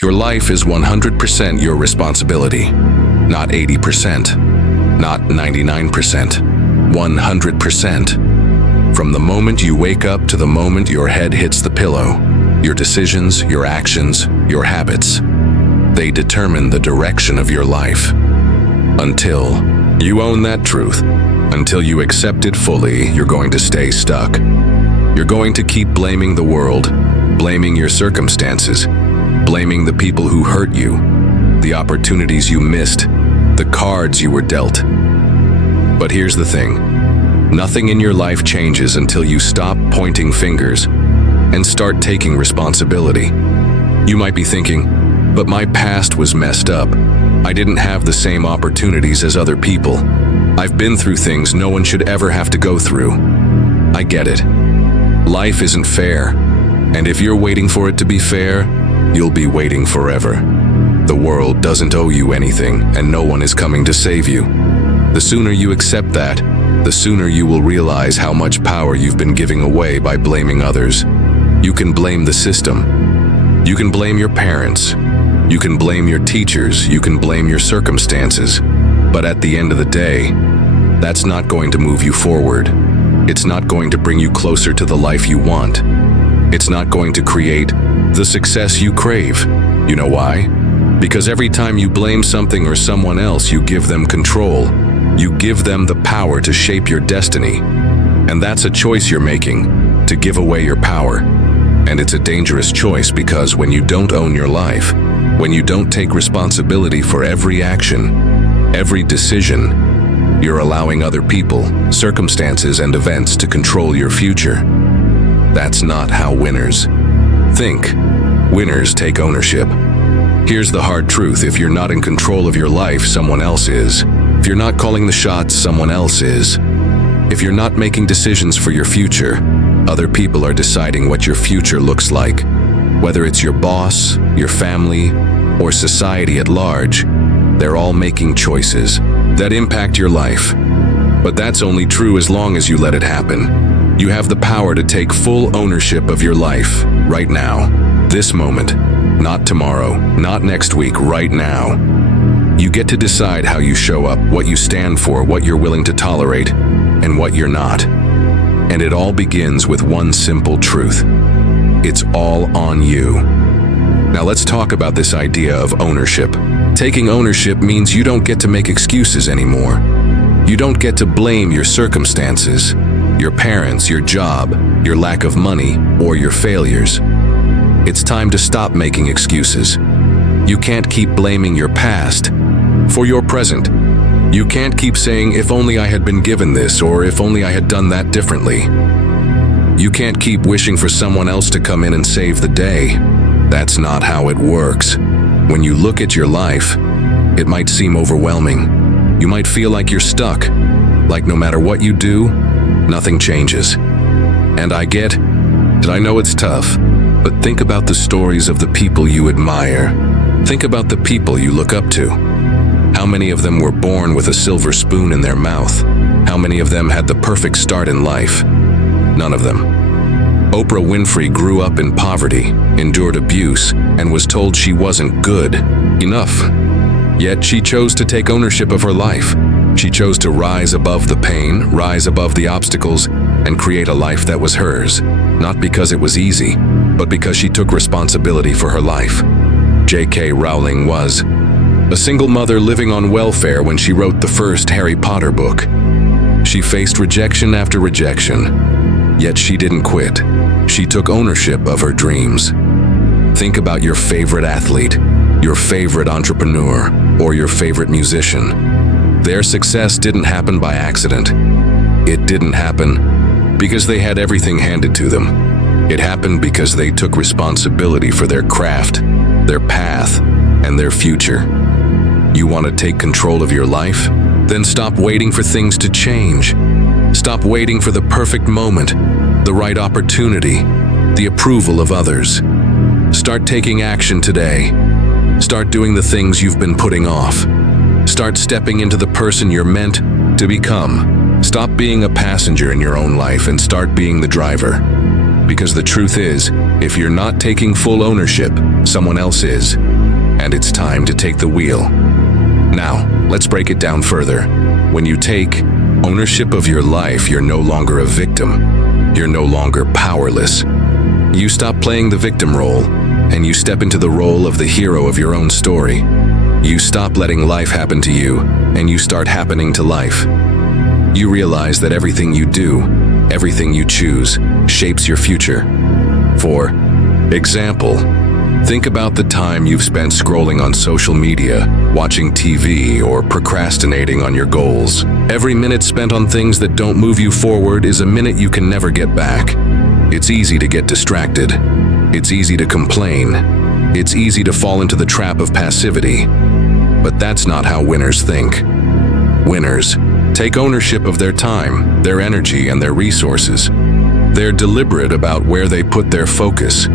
Your life is 100% your responsibility. Not 80%, not 99%, 100%. From the moment you wake up to the moment your head hits the pillow, your decisions, your actions, your habits, they determine the direction of your life. Until you own that truth, until you accept it fully, you're going to stay stuck. You're going to keep blaming the world, blaming your circumstances, blaming the people who hurt you, the opportunities you missed, the cards you were dealt. But here's the thing. Nothing in your life changes until you stop pointing fingers and start taking responsibility. You might be thinking, but my past was messed up. I didn't have the same opportunities as other people. I've been through things no one should ever have to go through. I get it. Life isn't fair. And if you're waiting for it to be fair, you'll be waiting forever. The world doesn't owe you anything, and no one is coming to save you. The sooner you accept that, the sooner you will realize how much power you've been giving away by blaming others. You can blame the system. You can blame your parents. You can blame your teachers. You can blame your circumstances. But at the end of the day, that's not going to move you forward. It's not going to bring you closer to the life you want. It's not going to create the success you crave. You know why? Because every time you blame something or someone else, you give them control. You give them the power to shape your destiny. And that's a choice you're making, to give away your power. And it's a dangerous choice because when you don't own your life, when you don't take responsibility for every action, every decision, you're allowing other people, circumstances, and events to control your future. That's not how winners think. Winners take ownership. Here's the hard truth. If you're not in control of your life, someone else is. If you're not calling the shots, someone else is. If you're not making decisions for your future, other people are deciding what your future looks like. Whether it's your boss, your family, or society at large, they're all making choices that impact your life. But that's only true as long as you let it happen. You have the power to take full ownership of your life, right now, this moment, not tomorrow, not next week, right now. You get to decide how you show up, what you stand for, what you're willing to tolerate, and what you're not. And it all begins with one simple truth. It's all on you. Now let's talk about this idea of ownership. Taking ownership means you don't get to make excuses anymore. You don't get to blame your circumstances, your parents, your job, your lack of money, or your failures. It's time to stop making excuses. You can't keep blaming your past for your present. You can't keep saying, if only I had been given this, or if only I had done that differently. You can't keep wishing for someone else to come in and save the day. That's not how it works. When you look at your life, it might seem overwhelming. You might feel like you're stuck, like no matter what you do, nothing changes. And I know it's tough, but think about the stories of the people you admire. Think about the people you look up to. How many of them were born with a silver spoon in their mouth? How many of them had the perfect start in life? None of them. Oprah Winfrey grew up in poverty, endured abuse, and was told she wasn't good enough. Yet she chose to take ownership of her life. She chose to rise above the pain, rise above the obstacles, and create a life that was hers. Not because it was easy, but because she took responsibility for her life. J.K. Rowling was a single mother living on welfare when she wrote the first Harry Potter book. She faced rejection after rejection, yet she didn't quit. She took ownership of her dreams. Think about your favorite athlete, your favorite entrepreneur, or your favorite musician. Their success didn't happen by accident. It didn't happen because they had everything handed to them. It happened because they took responsibility for their craft, their path, and their future. You want to take control of your life? Then stop waiting for things to change. Stop waiting for the perfect moment, the right opportunity, the approval of others. Start taking action today. Start doing the things you've been putting off. Start stepping into the person you're meant to become. Stop being a passenger in your own life and start being the driver. Because the truth is, If you're not taking full ownership, someone else is. And it's time to take the wheel. Now, let's break it down further. When you take ownership of your life, you're no longer a victim. You're no longer powerless. You stop playing the victim role, and you step into the role of the hero of your own story. You stop letting life happen to you, and you start happening to life. You realize that everything you do, everything you choose, shapes your future. For example, think about the time you've spent scrolling on social media, watching TV, or procrastinating on your goals. Every minute spent on things that don't move you forward is a minute you can never get back. It's easy to get distracted. It's easy to complain. It's easy to fall into the trap of passivity. But that's not how winners think. Winners take ownership of their time, their energy, and their resources. They're deliberate about where they put their focus.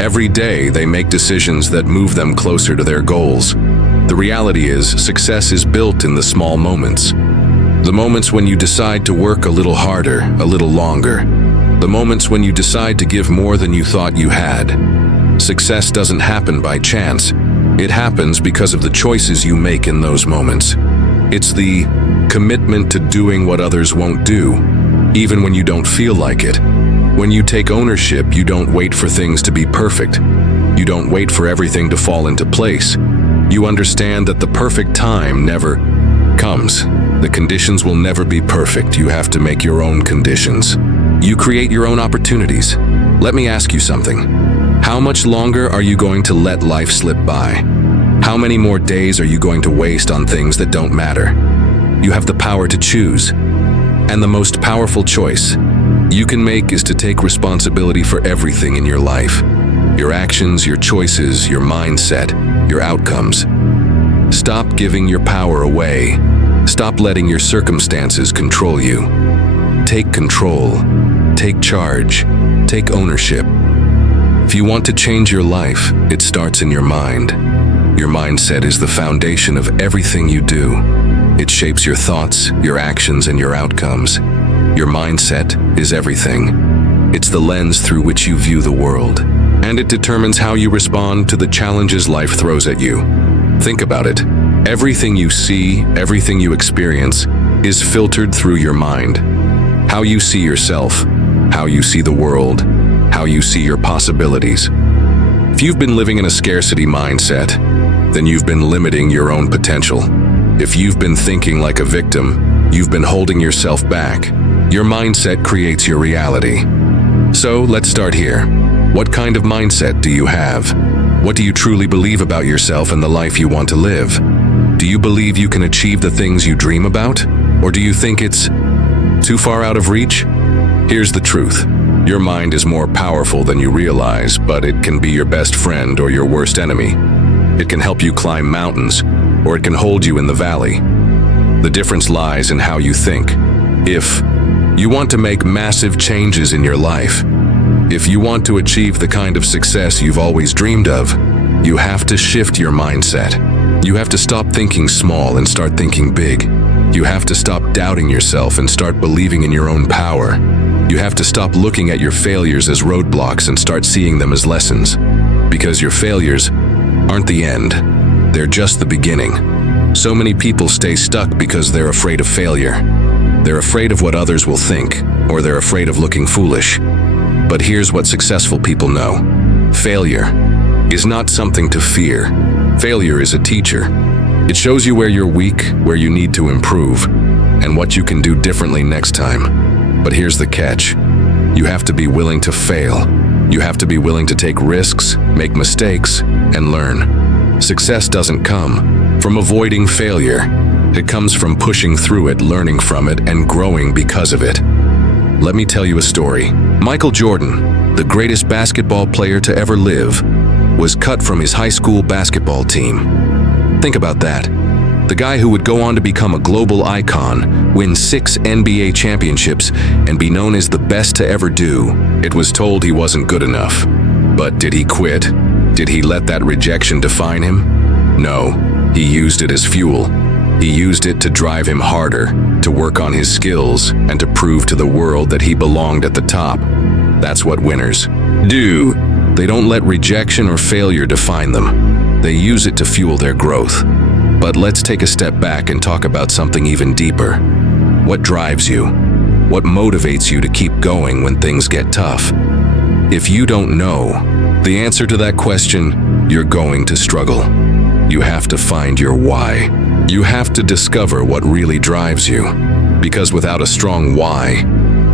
Every day, they make decisions that move them closer to their goals. The reality is, success is built in the small moments. The moments when you decide to work a little harder, a little longer. The moments when you decide to give more than you thought you had. Success doesn't happen by chance. It happens because of the choices you make in those moments. It's the commitment to doing what others won't do, even when you don't feel like it. When you take ownership, you don't wait for things to be perfect. You don't wait for everything to fall into place. You understand that the perfect time never comes. The conditions will never be perfect. You have to make your own conditions. You create your own opportunities. Let me ask you something. How much longer are you going to let life slip by? How many more days are you going to waste on things that don't matter? You have the power to choose. And the most powerful choice you can make is to take responsibility for everything in your life. Your actions, your choices, your mindset, your outcomes. Stop giving your power away. Stop letting your circumstances control you. Take control. Take charge. Take ownership. If you want to change your life, it starts in your mind. Your mindset is the foundation of everything you do. It shapes your thoughts, your actions, and your outcomes. Your mindset is everything. It's the lens through which you view the world, and it determines how you respond to the challenges life throws at you. Think about it. Everything you see, everything you experience, is filtered through your mind. How you see yourself, how you see the world, how you see your possibilities. If you've been living in a scarcity mindset, then you've been limiting your own potential. If you've been thinking like a victim, you've been holding yourself back. Your mindset creates your reality. So let's start here. What kind of mindset do you have? What do you truly believe about yourself and the life you want to live? Do you believe you can achieve the things you dream about? Or do you think it's too far out of reach? Here's the truth. Your mind is more powerful than you realize, but it can be your best friend or your worst enemy. It can help you climb mountains, or it can hold you in the valley. The difference lies in how you think. If you want to make massive changes in your life, if you want to achieve the kind of success you've always dreamed of, you have to shift your mindset. You have to stop thinking small and start thinking big. You have to stop doubting yourself and start believing in your own power. You have to stop looking at your failures as roadblocks and start seeing them as lessons. Because your failures aren't the end. They're just the beginning. So many people stay stuck because they're afraid of failure. They're afraid of what others will think, or they're afraid of looking foolish. But here's what successful people know. Failure is not something to fear. Failure is a teacher. It shows you where you're weak, where you need to improve, and what you can do differently next time. But here's the catch. You have to be willing to fail. You have to be willing to take risks, make mistakes, and learn. Success doesn't come from avoiding failure. It comes from pushing through it, learning from it, and growing because of it. Let me tell you a story. Michael Jordan, the greatest basketball player to ever live, was cut from his high school basketball team. Think about that. The guy who would go on to become a global icon, win 6 NBA championships, and be known as the best to ever do. It was told he wasn't good enough. But did he quit? Did he let that rejection define him? No, he used it as fuel. He used it to drive him harder, to work on his skills, and to prove to the world that he belonged at the top. That's what winners do. They don't let rejection or failure define them. They use it to fuel their growth. But let's take a step back and talk about something even deeper. What drives you? What motivates you to keep going when things get tough? If you don't know the answer to that question, you're going to struggle. You have to find your why. You have to discover what really drives you. Because without a strong why,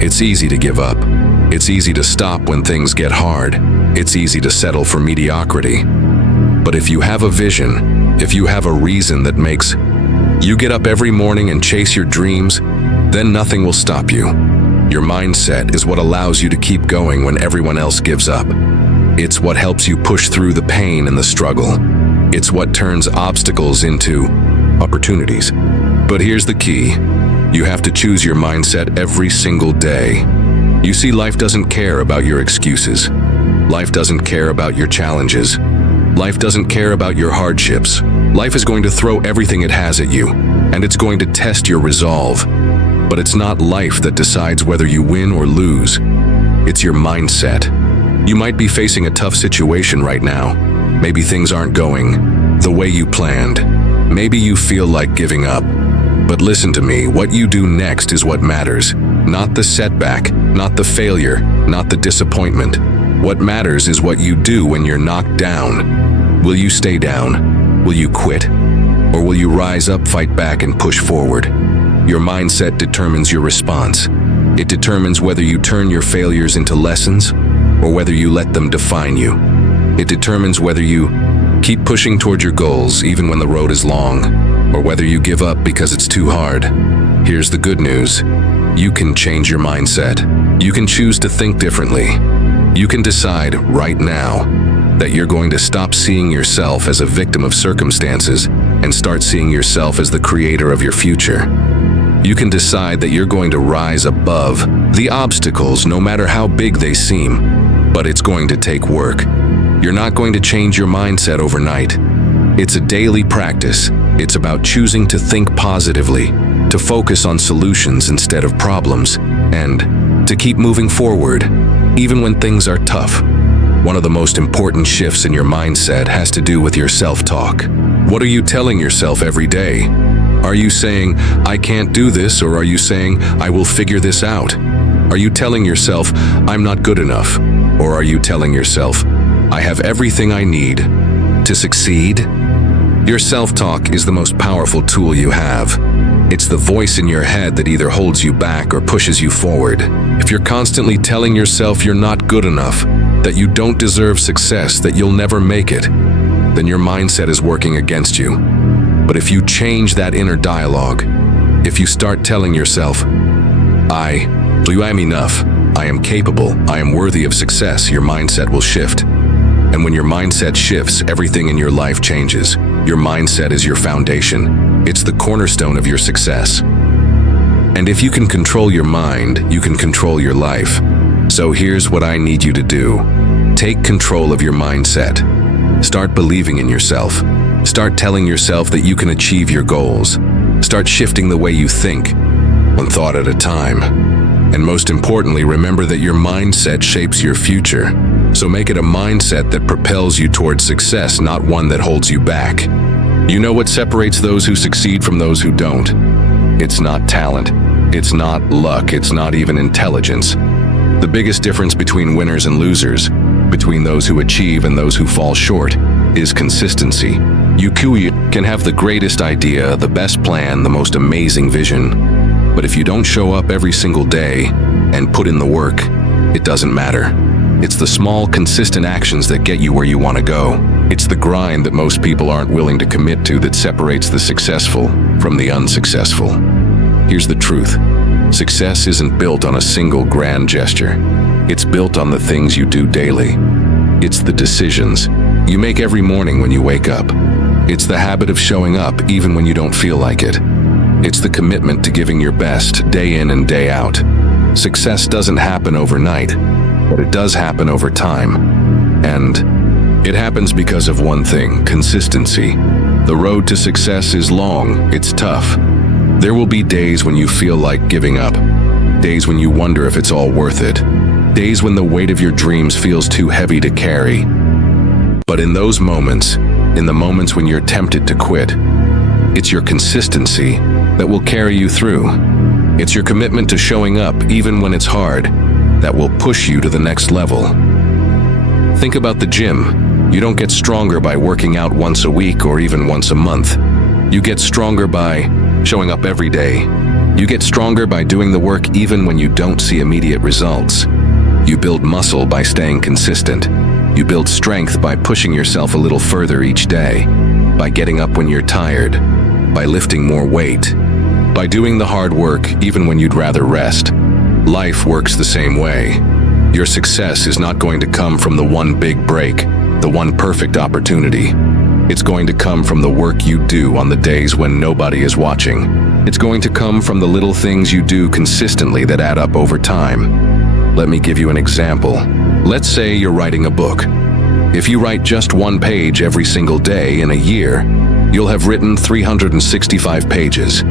it's easy to give up. It's easy to stop when things get hard. It's easy to settle for mediocrity. But if you have a vision, if you have a reason that makes you get up every morning and chase your dreams, then nothing will stop you. Your mindset is what allows you to keep going when everyone else gives up. It's what helps you push through the pain and the struggle. It's what turns obstacles into opportunities. But here's the key. You have to choose your mindset every single day. You see, life doesn't care about your excuses. Life doesn't care about your challenges. Life doesn't care about your hardships. Life is going to throw everything it has at you, and it's going to test your resolve. But it's not life that decides whether you win or lose. It's your mindset. You might be facing a tough situation right now. Maybe things aren't going the way you planned. Maybe you feel like giving up. But listen to me, what you do next is what matters. Not the setback, not the failure, not the disappointment. What matters is what you do when you're knocked down. Will you stay down? Will you quit? Or will you rise up, fight back, and push forward? Your mindset determines your response. It determines whether you turn your failures into lessons or whether you let them define you. It determines whether you keep pushing toward your goals even when the road is long, or whether you give up because it's too hard. Here's the good news. You can change your mindset. You can choose to think differently. You can decide right now that you're going to stop seeing yourself as a victim of circumstances and start seeing yourself as the creator of your future. You can decide that you're going to rise above the obstacles, no matter how big they seem, but it's going to take work. You're not going to change your mindset overnight. It's a daily practice. It's about choosing to think positively, to focus on solutions instead of problems, and to keep moving forward, even when things are tough. One of the most important shifts in your mindset has to do with your self-talk. What are you telling yourself every day? Are you saying, I can't do this, or are you saying, I will figure this out? Are you telling yourself, I'm not good enough? Or are you telling yourself, I have everything I need to succeed? Your self-talk is the most powerful tool you have. It's the voice in your head that either holds you back or pushes you forward. If you're constantly telling yourself you're not good enough, that you don't deserve success, that you'll never make it, then your mindset is working against you. But if you change that inner dialogue, if you start telling yourself, I am enough, I am capable, I am worthy of success, your mindset will shift. And when your mindset shifts, everything in your life changes. Your mindset is your foundation. It's the cornerstone of your success. And if you can control your mind, you can control your life. So here's what I need you to do. Take control of your mindset. Start believing in yourself. Start telling yourself that you can achieve your goals. Start shifting the way you think, one thought at a time. And most importantly, remember that your mindset shapes your future. So make it a mindset that propels you towards success, not one that holds you back. You know what separates those who succeed from those who don't? It's not talent. It's not luck. It's not even intelligence. The biggest difference between winners and losers, between those who achieve and those who fall short, is consistency. You can have the greatest idea, the best plan, the most amazing vision. But if you don't show up every single day and put in the work, it doesn't matter. It's the small, consistent actions that get you where you want to go. It's the grind that most people aren't willing to commit to that separates the successful from the unsuccessful. Here's the truth. Success isn't built on a single grand gesture. It's built on the things you do daily. It's the decisions you make every morning when you wake up. It's the habit of showing up even when you don't feel like it. It's the commitment to giving your best day in and day out. Success doesn't happen overnight, but it does happen over time. And it happens because of one thing: consistency. The road to success is long, it's tough. There will be days when you feel like giving up, days when you wonder if it's all worth it. days when the weight of your dreams feels too heavy to carry. But in those moments, in the moments when you're tempted to quit, it's your consistency that will carry you through. It's your commitment to showing up even when it's hard that will push you to the next level. Think about the gym. You don't get stronger by working out once a week or even once a month. You get stronger by showing up every day. You get stronger by doing the work even when you don't see immediate results. You build muscle by staying consistent. You build strength by pushing yourself a little further each day, by getting up when you're tired, by lifting more weight, by doing the hard work even when you'd rather rest. Life works the same way. Your success is not going to come from the one big break, the one perfect opportunity. It's going to come from the work you do on the days when nobody is watching. It's going to come from the little things you do consistently that add up over time. Let me give you an example. Let's say you're writing a book. If you write just one page every single day in a year, you'll have written 365 pages.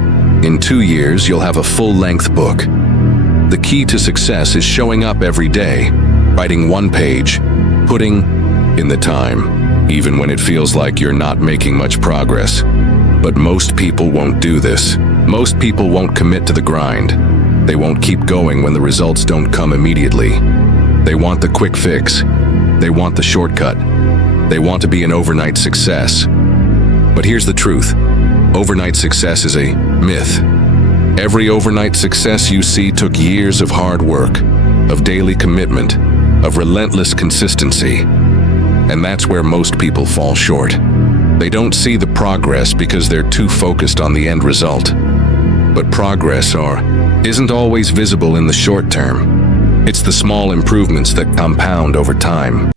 In 2 years, you'll have a full-length book. The key to success is showing up every day, writing one page, putting in the time, even when it feels like you're not making much progress. But most people won't do this. Most people won't commit to the grind. They won't keep going when the results don't come immediately. They want the quick fix. They want the shortcut. They want to be an overnight success. But here's the truth. Overnight success is a myth. Every overnight success you see took years of hard work, of daily commitment, of relentless consistency. And that's where most people fall short. They don't see the progress because they're too focused on the end result. But progress isn't always visible in the short term. It's the small improvements that compound over time.